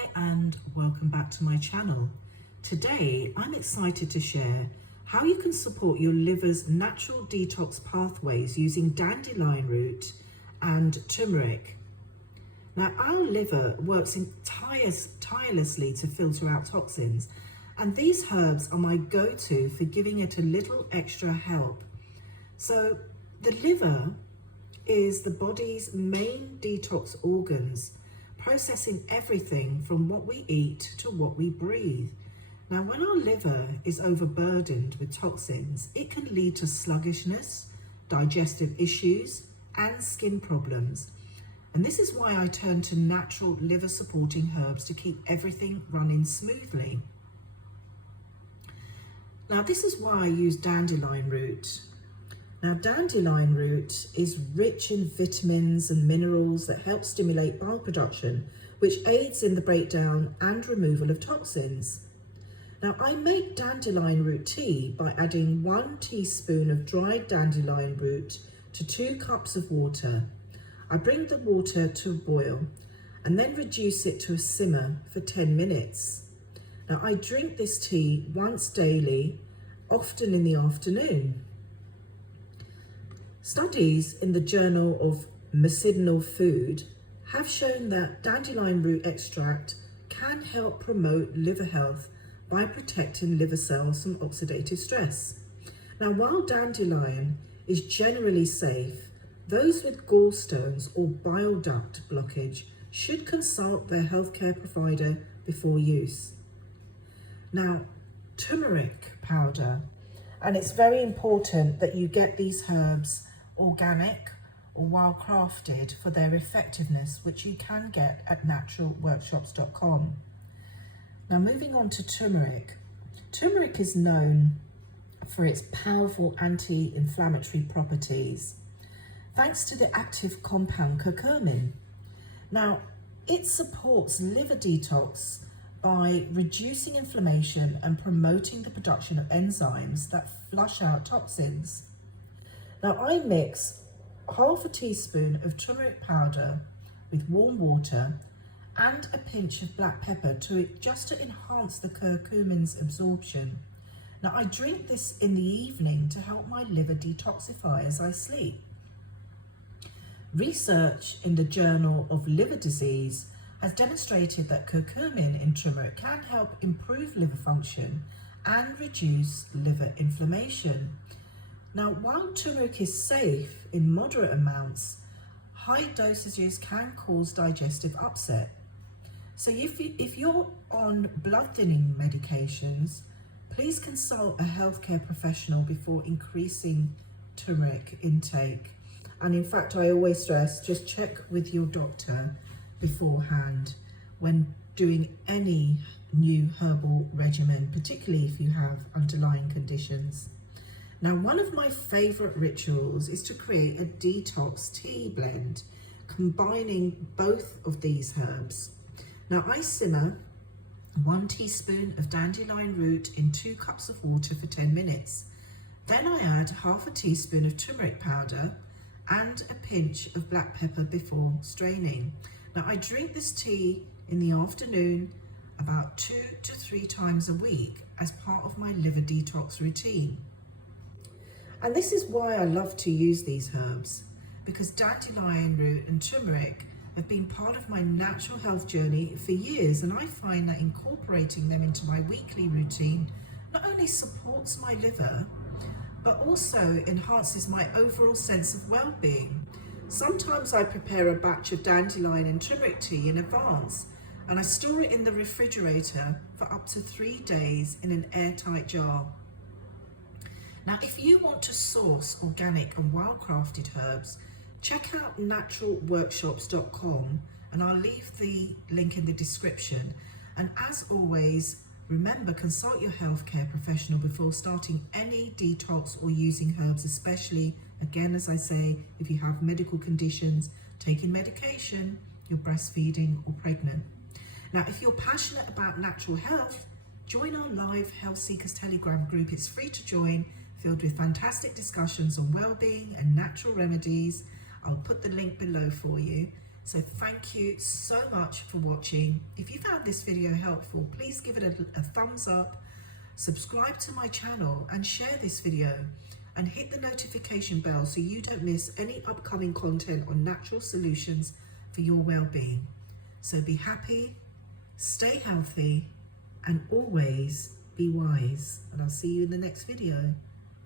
Hi and welcome back to my channel. Today I'm excited to share how you can support your liver's natural detox pathways using dandelion root and turmeric. Now our liver works tirelessly to filter out toxins, and these herbs are my go-to for giving it a little extra help. So the liver is the body's main detox organs, processing everything from what we eat to what we breathe. Now, when our liver is overburdened with toxins, it can lead to sluggishness, digestive issues, and skin problems. And this is why I turn to natural liver supporting herbs to keep everything running smoothly. Now, this is why I use dandelion root. Now, dandelion root is rich in vitamins and minerals that help stimulate bile production, which aids in the breakdown and removal of toxins. Now, I make dandelion root tea by adding 1 teaspoon of dried dandelion root to 2 cups of water. I bring the water to a boil and then reduce it to a simmer for 10 minutes. Now, I drink this tea once daily, often in the afternoon. Studies in the Journal of Medicinal Food have shown that dandelion root extract can help promote liver health by protecting liver cells from oxidative stress. Now, while dandelion is generally safe, those with gallstones or bile duct blockage should consult their healthcare provider before use. Now, turmeric powder, and it's very important that you get these herbs organic or well crafted for their effectiveness, which you can get at naturalworkshops.com. Now, moving on to turmeric. Turmeric is known for its powerful anti-inflammatory properties, thanks to the active compound curcumin. Now, it supports liver detox by reducing inflammation and promoting the production of enzymes that flush out toxins. Now, I mix half a teaspoon of turmeric powder with warm water and a pinch of black pepper to enhance the curcumin's absorption. Now, I drink this in the evening to help my liver detoxify as I sleep. Research in the Journal of Liver Disease has demonstrated that curcumin in turmeric can help improve liver function and reduce liver inflammation. Now, while turmeric is safe in moderate amounts, high dosages can cause digestive upset. So if you're on blood thinning medications, please consult a healthcare professional before increasing turmeric intake. And in fact, I always stress, just check with your doctor beforehand when doing any new herbal regimen, particularly if you have underlying conditions. Now, one of my favorite rituals is to create a detox tea blend, combining both of these herbs. Now, I simmer 1 teaspoon of dandelion root in 2 cups of water for 10 minutes. Then I add half a teaspoon of turmeric powder and a pinch of black pepper before straining. Now, I drink this tea in the afternoon about 2 to 3 times a week as part of my liver detox routine. And this is why I love to use these herbs, because dandelion root and turmeric have been part of my natural health journey for years, and I find that incorporating them into my weekly routine not only supports my liver, but also enhances my overall sense of well-being. Sometimes I prepare a batch of dandelion and turmeric tea in advance, and I store it in the refrigerator for up to 3 days in an airtight jar. Now, if you want to source organic and well-crafted herbs, check out naturalworkshops.com, and I'll leave the link in the description. And as always, remember, consult your healthcare professional before starting any detox or using herbs, especially, again, as I say, if you have medical conditions, taking medication, you're breastfeeding or pregnant. Now, if you're passionate about natural health, join our live Health Seekers Telegram group. It's free to join, filled with fantastic discussions on well-being and natural remedies. I'll put the link below for you. So thank you so much for watching. If you found this video helpful, please give it a thumbs up, subscribe to my channel and share this video, and hit the notification bell so you don't miss any upcoming content on natural solutions for your well-being. So be happy, stay healthy, and always be wise. And I'll see you in the next video.